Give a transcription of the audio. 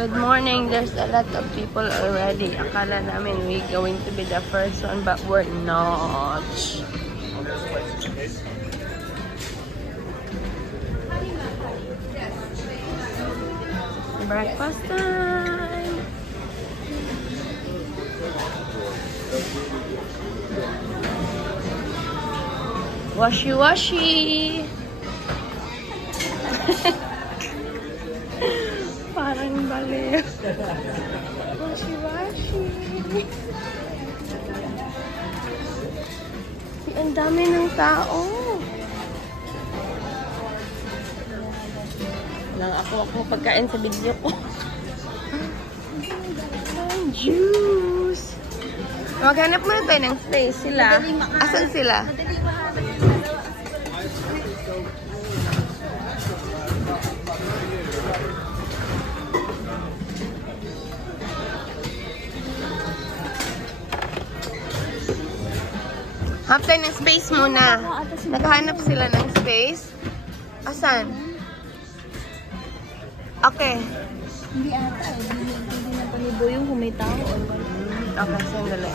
Good morning. There's a lot of people already. Akala namin we're going to be the first one, but we're not. Breakfast time. Washi washi. Parang baliw. Washi washi. Ang dami ng tao. Lang ako pagkain sa video ko. Juice. Maghanap muna tayo ng space sila. Asan sila? Hanap tayo ng space muna. Naghahanap sila ng space. Asan? Okay. Hindi ata. Hindi na panibo yung kung may tao. Okay, sandali.